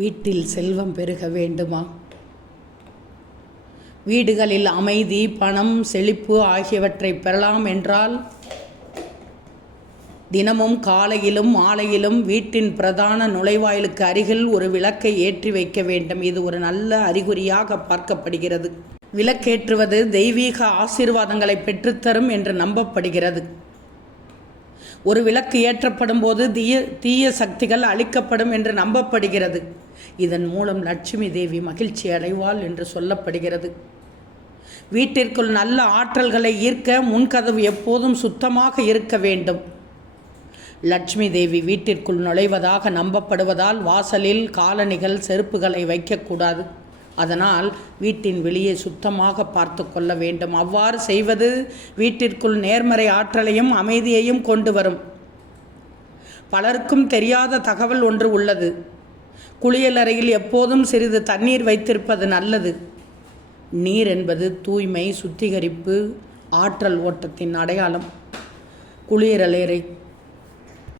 வீட்டில் செல்வம் பெருக வேண்டுமா? வீடுகளில் அமைதி, பணம், செழிப்பு ஆகியவற்றை பெறலாம் என்றால் தினமும் காலையிலும் மாலையிலும் வீட்டின் பிரதான நுழைவாயிலுக்கு அருகில் ஒரு விளக்கை ஏற்றி வைக்க வேண்டும். இது ஒரு நல்ல அறிகுறியாக பார்க்கப்படுகிறது. விளக்கேற்றுவது தெய்வீக ஆசீர்வாதங்களை பெற்றுத்தரும் என்று நம்பப்படுகிறது. ஒரு விளக்கு ஏற்றப்படும் போது தீய சக்திகள் அழிக்கப்படும் என்று நம்பப்படுகிறது. இதன் மூலம் லட்சுமி தேவி மகிழ்ச்சி அடைவாள் என்று சொல்லப்படுகிறது. வீட்டிற்குள் நல்ல ஆற்றல்களை ஈர்க்க முன்கதவு எப்போதும் சுத்தமாக இருக்க வேண்டும். லட்சுமி தேவி வீட்டிற்குள் நுழைவதாக நம்பப்படுவதால் வாசலில் காலணிகள், செருப்புகளை வைக்கக்கூடாது. அதனால் வீட்டின் வெளியே சுத்தமாக பார்த்து கொள்ள வேண்டும். அவ்வாறு செய்வது வீட்டிற்குள் நேர்மறை ஆற்றலையும் அமைதியையும் கொண்டு வரும். பலருக்கும் தெரியாத தகவல் ஒன்று உள்ளது. குளியலறையில் எப்போதும் சிறிது தண்ணீர் வைத்திருப்பது நல்லது. நீர் என்பது தூய்மை, சுத்திகரிப்பு, ஆற்றல் ஓட்டத்தின் அடையாளம். குளியலறை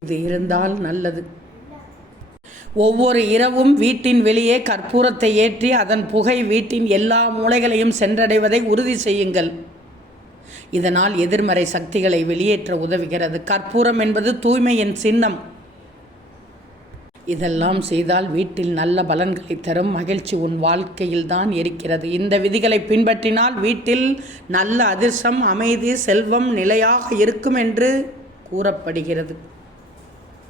இது இருந்தால் நல்லது. ஒவ்வொரு இரவும் வீட்டின் வெளியே கற்பூரத்தை ஏற்றி அதன் புகை வீட்டின் எல்லா மூலைகளையும் சென்றடைவதை உறுதி செய்யுங்கள். இதனால் எதிர்மறை சக்திகளை வெளியேற்ற உதவுகிறது. கற்பூரம் என்பது தூய்மையின் சின்னம். இதெல்லாம் செய்தால் வீட்டில் நல்ல பலன்களை தரும். மகிழ்ச்சி உன் வாழ்க்கையில்தான் இருக்கிறது. இந்த விதிகளை பின்பற்றினால் வீட்டில் நல்ல அதிர்ஷ்டம், அமைதி, செல்வம் நிலையாக இருக்கும் என்று கூறப்படுகிறது.